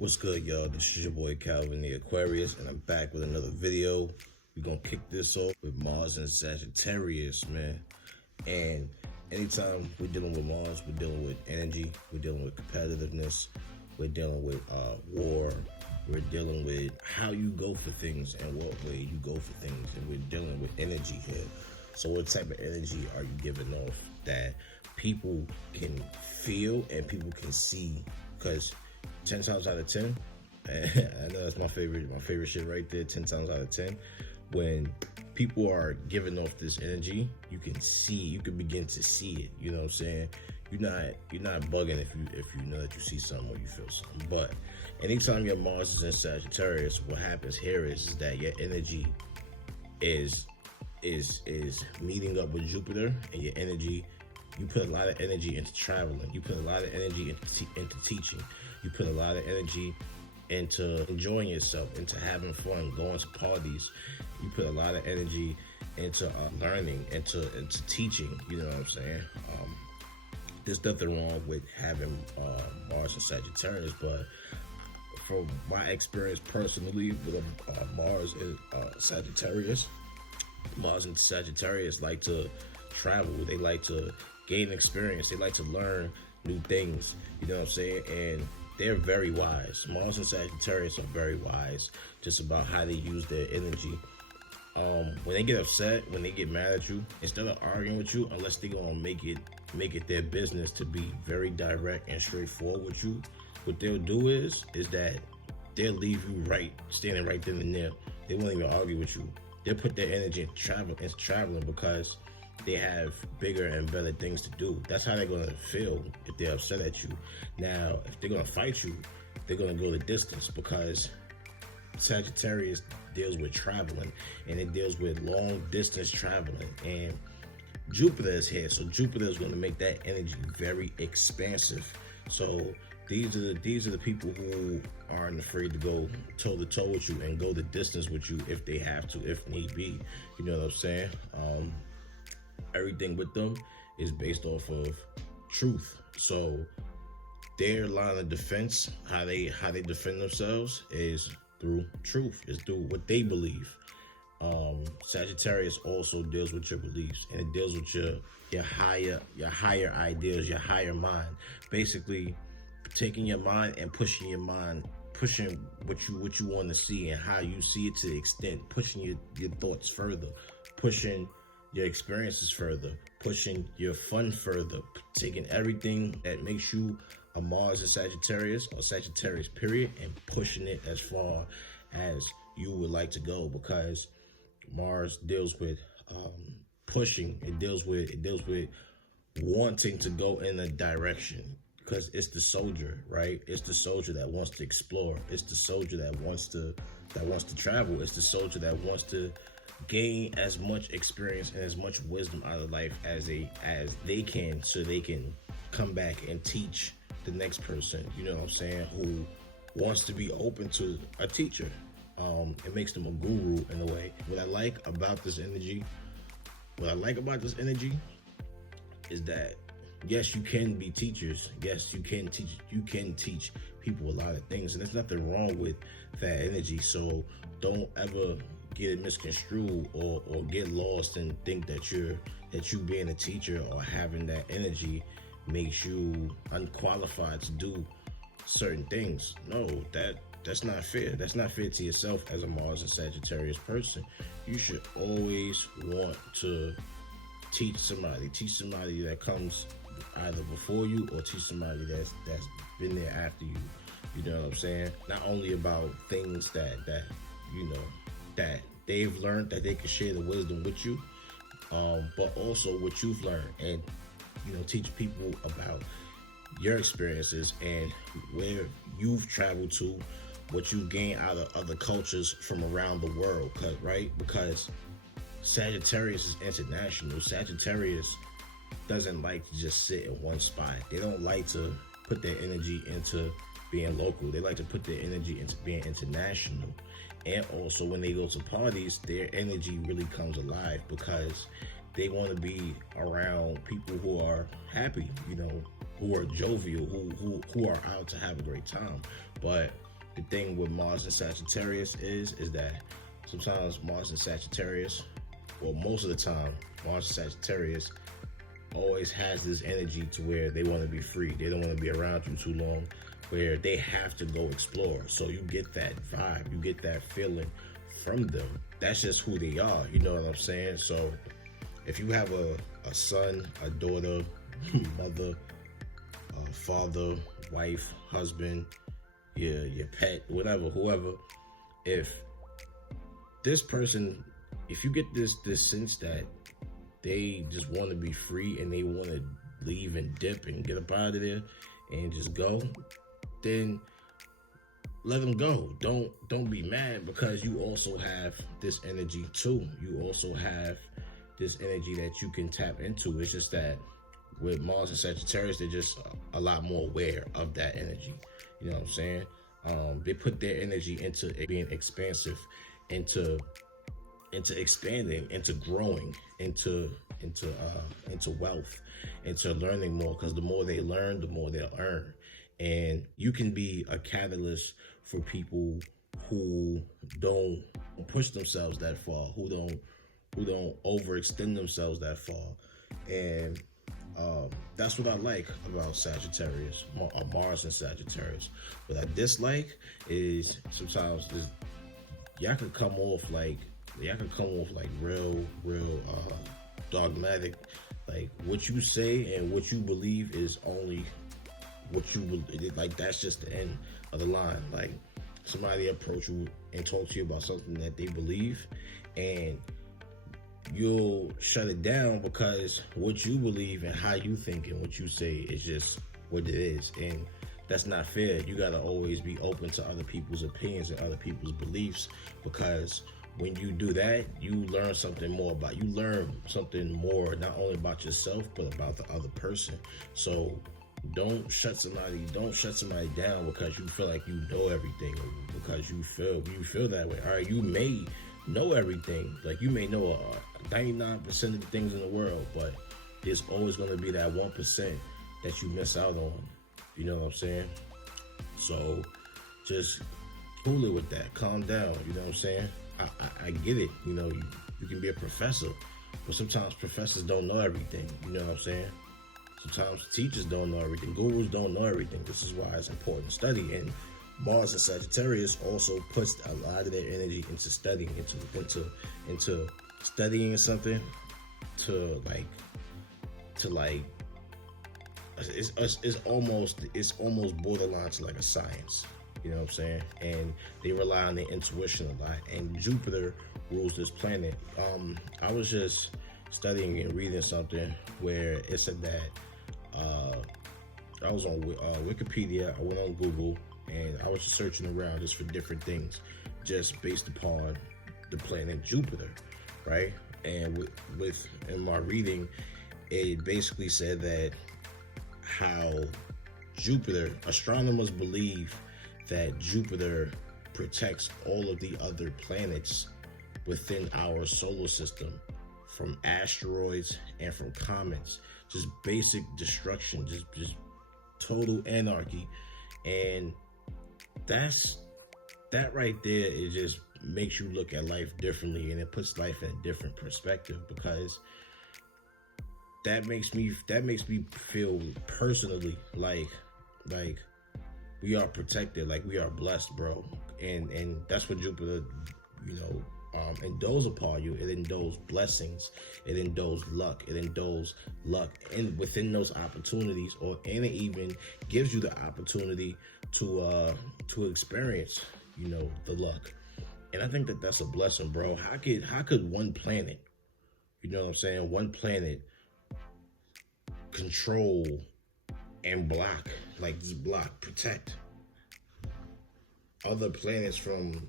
What's good, y'all? This is your boy Calvin the Aquarius, and I'm back with another video. We're gonna kick this off with Mars and Sagittarius, man. And anytime we're dealing with Mars, we're dealing with energy, we're dealing with competitiveness, we're dealing with war, we're dealing with how you go for things and what way you go for things, and we're dealing with energy here. So what type of energy are you giving off that people can feel and people can see? Because 10 times out of 10, I know that's my favorite shit right there. 10 times out of 10, when people are giving off this energy, you can begin to see it. You know what I'm saying? You're not bugging if you know that you see something or you feel something. But anytime your Mars is in Sagittarius, what happens here is that your energy is meeting up with Jupiter, and your energy, you put a lot of energy into traveling. You put a lot of energy into teaching. You put a lot of energy into enjoying yourself, into having fun, going to parties. You put a lot of energy into learning, into teaching. You know what I'm saying? There's nothing wrong with having Mars and Sagittarius, but from my experience personally with Mars and Sagittarius, Mars and Sagittarius like to travel. They like to gain experience. They like to learn new things. You know what I'm saying? And they're very wise. Mars and Sagittarius are very wise just about how they use their energy. When they get upset, when they get mad at you, instead of arguing with you, unless they're gonna make it their business to be very direct and straightforward with you, what they'll do is that they'll leave you standing right then and there. They won't even argue with you. They'll put their energy into traveling because they have bigger and better things to do. That's how they're gonna feel if they're upset at you. Now, if they're gonna fight you, they're gonna go the distance, because Sagittarius deals with traveling, and it deals with long distance traveling. And Jupiter is here, so Jupiter is gonna make that energy very expansive. So these are the people who aren't afraid to go toe to toe with you and go the distance with you if they have to, if need be. You know what I'm saying? Everything with them is based off of truth. So their line of defense, how they defend themselves, is through truth, is through what they believe. Sagittarius also deals with your beliefs, and it deals with your higher ideals, your higher mind. Basically, taking your mind and pushing what you want to see and how you see it to the extent, pushing your thoughts further, pushing your experiences further, pushing your fun further, taking everything that makes you a Mars and Sagittarius, or Sagittarius period, and pushing it as far as you would like to go, because Mars deals with pushing. It deals with wanting to go in a direction, because it's the soldier, right? It's the soldier that wants to explore. It's the soldier that wants to travel. It's the soldier that wants to gain as much experience and as much wisdom out of life as they can, so they can come back and teach the next person, you know what I'm saying, who wants to be open to a teacher. It makes them a guru in a way. What I like about this energy is that, yes, you can be teachers. Yes, you can teach people a lot of things, and there's nothing wrong with that energy. So don't ever get it misconstrued or get lost and think that you being a teacher or having that energy makes you unqualified to do certain things. No, that's not fair. That's not fair to yourself as a Mars and Sagittarius person. You should always want to teach somebody that comes either before you, or teach somebody that's been there after you. You know what I'm saying? Not only about things that you know that they've learned, that they can share the wisdom with you, but also what you've learned, and teach people about your experiences and where you've traveled to, what you've gained out of other cultures from around the world, right? Because Sagittarius is international. Sagittarius doesn't like to just sit in one spot. They don't like to put their energy into being local. They like to put their energy into being international. And also, when they go to parties, their energy really comes alive, because they want to be around people who are happy, who are jovial, who are out to have a great time. But the thing with Mars and Sagittarius is that sometimes Mars and Sagittarius, well, most of the time, Mars and Sagittarius always has this energy to where they want to be free. They don't want to be around you too long, where they have to go explore. So you get that vibe, you get that feeling from them. That's just who they are, you know what I'm saying? So if you have a son, a daughter, mother, father, wife, husband, your pet, whatever, whoever, if this person, if you get this sense that they just want to be free and they want to leave and dip and get up out of there and just go, then let them go. Don't be mad, because you also have this energy too. You also have this energy that you can tap into. It's just that with Mars and Sagittarius, they're just a lot more aware of that energy. You know what I'm saying? They put their energy into being expansive, into expanding, into growing, into wealth, into learning more, because the more they learn, the more they'll earn. And you can be a catalyst for people who don't push themselves that far, who don't overextend themselves that far. And that's what I like about Sagittarius, Mars and Sagittarius. What I dislike is sometimes y'all could come off like real dogmatic. Like, what you say and what you believe is only what you believe. Like, that's just the end of the line. Like, somebody approach you and talk to you about something that they believe, and you'll shut it down because what you believe and how you think and what you say is just what it is. And that's not fair. You gotta always be open to other people's opinions and other people's beliefs, because when you do that, you learn something more about, you learn something more, not only about yourself, but about the other person. So don't shut somebody down because you feel like you know everything, or because you feel that way. All right, you may know everything. Like, you may know 99% of the things in the world, but there's always going to be that 1% that you miss out on. You know what I'm saying? So just cool it with that. Calm down. You know what I'm saying? I get it. You know, you can be a professor, but sometimes professors don't know everything. You know what I'm saying? Sometimes teachers don't know everything. Gurus don't know everything. This is why it's important to study. And Mars and Sagittarius also puts a lot of their energy into studying, into studying something, to it's almost borderline to like a science. You know what I'm saying? And they rely on their intuition a lot. And Jupiter rules this planet. I was just studying and reading something where it said that I was on Wikipedia. I went on Google, and I was just searching around just for different things, just based upon the planet Jupiter, right? And in my reading, it basically said that how Jupiter, astronomers believe that Jupiter protects all of the other planets within our solar system from asteroids and from comets, just basic destruction, just total anarchy. And that right there, it just makes you look at life differently, and it puts life in a different perspective, because that makes me feel personally like we are protected, like we are blessed, bro. And that's what Jupiter, you know, endows upon you. It endows blessings. It endows luck. It endows luck and within those opportunities, and it even gives you the opportunity to experience, you know, the luck. And I think that that's a blessing, bro. How could one planet, you know what I'm saying, one planet control and protect other planets from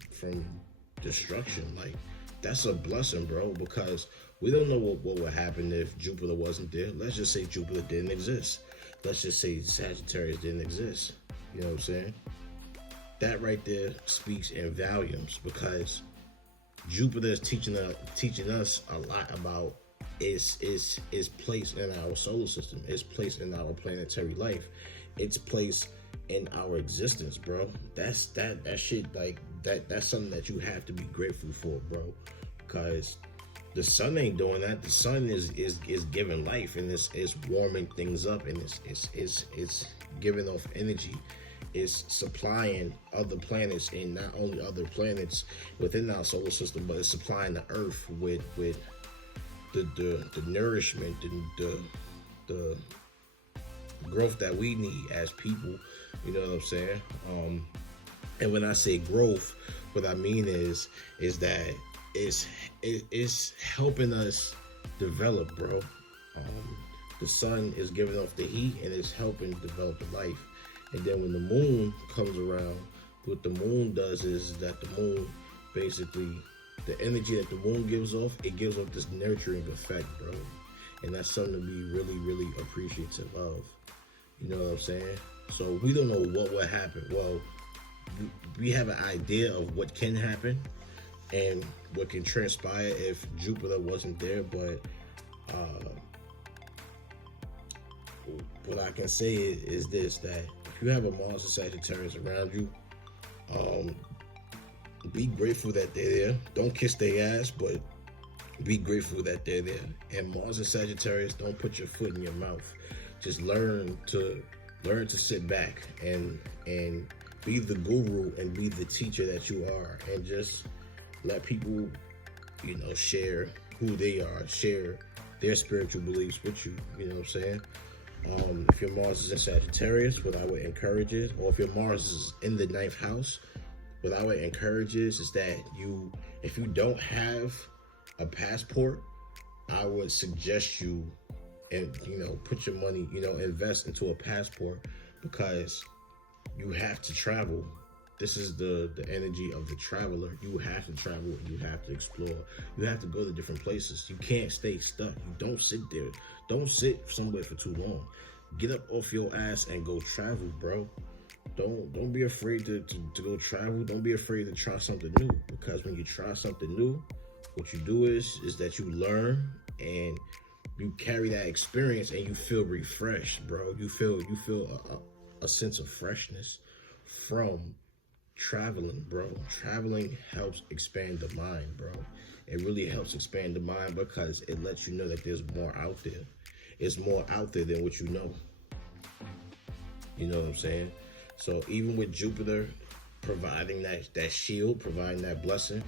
destruction? Like, that's a blessing, bro, because we don't know what would happen if Jupiter wasn't there. Let's just say Jupiter didn't exist. Let's just say Sagittarius didn't exist. You know what I'm saying? That right there speaks in volumes, because Jupiter is teaching us a lot about its place in our solar system, its place in our planetary life, its place in our existence, bro. That shit, like that's something that you have to be grateful for, bro. Because the sun ain't doing that. The sun is giving life, and it's warming things up, and it's giving off energy. It's supplying other planets, and not only other planets within our solar system, but it's supplying the Earth with the nourishment and the growth that we need as people. You know what I'm saying? And when I say growth, what I mean is that it's helping us develop, bro. The sun is giving off the heat, and it's helping develop the life. And then when the moon comes around, what the moon does is that the moon, basically, the energy that the moon gives off, it gives off this nurturing effect, bro. And that's something to be really, really appreciative of. You know what I'm saying? So we don't know what will happen. Well, we have an idea of what can happen and what can transpire if Jupiter wasn't there, but what I can say is this, that if you have a Mars and Sagittarius around you, be grateful that they're there. Don't kiss their ass, but be grateful that they're there. And Mars and Sagittarius, don't put your foot in your mouth. Just learn to sit back and be the guru and be the teacher that you are, and just let people, you know, share who they are, share their spiritual beliefs with you. You know what I'm saying? If your Mars is in Sagittarius, what I would encourage is, or if your Mars is in the 9th house, what I would encourage is that if you don't have a passport, I would suggest you, and put your money, invest into a passport, because you have to travel. This is the energy of the traveler. You have to travel, and you have to explore. You have to go to different places. You can't stay stuck. You don't sit there. Don't sit somewhere for too long. Get up off your ass and go travel, bro. Don't be afraid to go travel. Don't be afraid to try something new, because when you try something new, what you do is that you learn, and you carry that experience, and you feel refreshed, bro. You feel a sense of freshness from traveling, bro. Traveling helps expand the mind, bro. It really helps expand the mind, because it lets you know that there's more out there. It's more out there than what you know. You know what I'm saying? So even with Jupiter providing that shield, providing that blessing,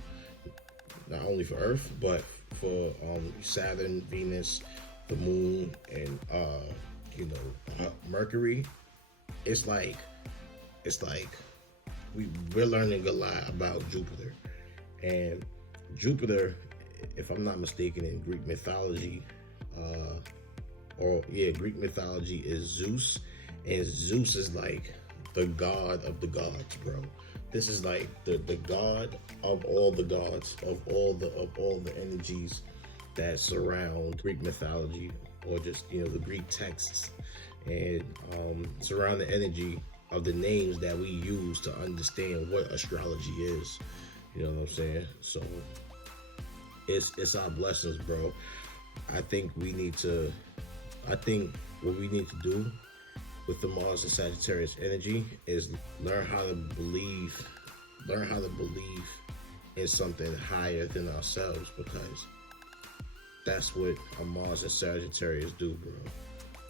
not only for Earth, but for Saturn, Venus, the Moon, and Mercury, it's like we're learning a lot about Jupiter. And Jupiter, if I'm not mistaken, in Greek mythology, Greek mythology is Zeus, and Zeus is like the god of the gods, bro. This is like the god of all the gods, of all the energies that surround Greek mythology, or just the Greek texts, and surround the energy of the names that we use to understand what astrology is. You know what I'm saying? So it's our blessings, bro. I think what we need to do with the Mars and Sagittarius energy is learn how to believe in something higher than ourselves, because that's what a Mars and Sagittarius do, bro.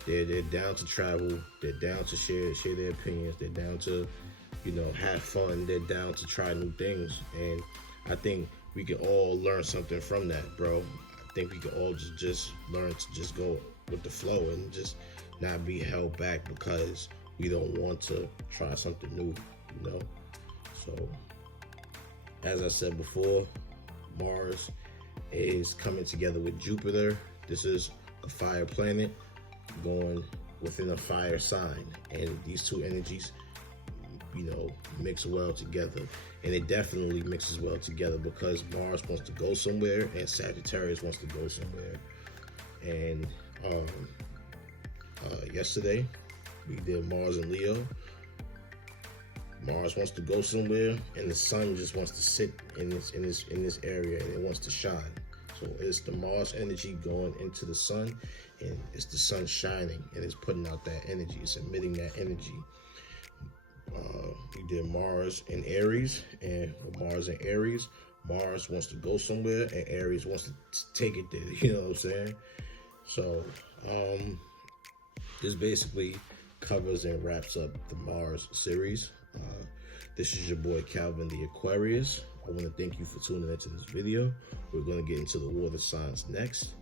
They're down to travel. They're down to share their opinions. They're down to, have fun. They're down to try new things. And I think we can all learn something from that, bro. I think we can all just learn to just go with the flow and just not be held back because we don't want to try something new, So, as I said before, Mars is coming together with Jupiter. This is a fire planet going within a fire sign, and these two energies mix well together. And it definitely mixes well together because Mars wants to go somewhere and Sagittarius wants to go somewhere. And yesterday we did Mars and Leo. Mars wants to go somewhere, and the sun just wants to sit in this area, and it wants to shine. So it's the Mars energy going into the sun, and it's the sun shining, and it's putting out that energy. It's emitting that energy. we did Mars and Aries, and with Mars and Aries, Mars wants to go somewhere and Aries wants to take it there. You know what I'm saying? So this basically covers and wraps up the Mars series. This is your boy Calvin the Aquarius. I want to thank you for tuning into this video. We're going to get into the water signs next.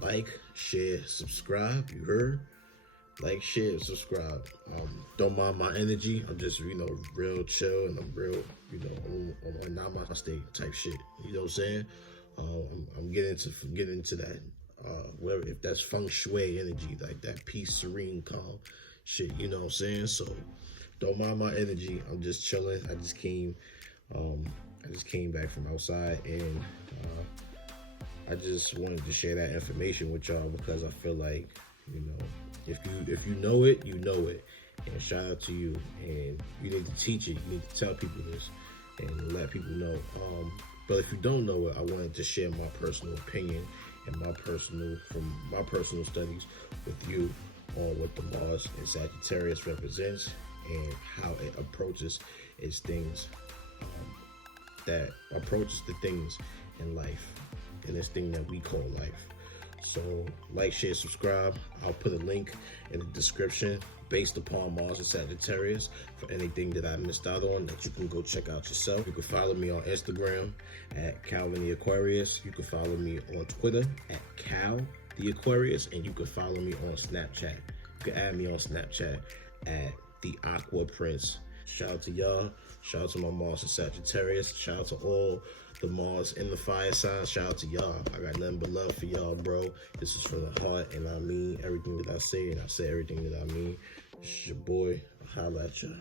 Like, share, subscribe. You heard? Like, share, subscribe. Don't mind my energy. I'm just, real chill, and I'm real, I'm on namaste type shit. You know what I'm saying? I'm getting into that. Where if that's feng shui energy, like that peace, serene, calm shit. You know what I'm saying? So don't mind my energy. I'm just chilling. I just came back from outside, and I just wanted to share that information with y'all because I feel like, if you know it, you know it. And shout out to you. And you need to teach it. You need to tell people this and let people know. But if you don't know it, I wanted to share my personal opinion and my personal studies with you on what the Mars and Sagittarius represents and how it approaches its things, that approaches the things in life, and this thing that we call life. So like, share, subscribe. I'll put a link in the description based upon Mars and Sagittarius for anything that I missed out on that you can go check out yourself. You can follow me on Instagram at Calvin the Aquarius. You can follow me on Twitter at Cal the Aquarius, and you can follow me on Snapchat. You can add me on Snapchat at the Aqua Prince. Shout out to y'all. Shout out to my Mars and Sagittarius. Shout out to all the Mars in the fire signs. Shout out to y'all. I got nothing but love for y'all, bro. This is from the heart, and I mean everything that I say, and I say everything that I mean. This is your boy. I'll holla at y'all.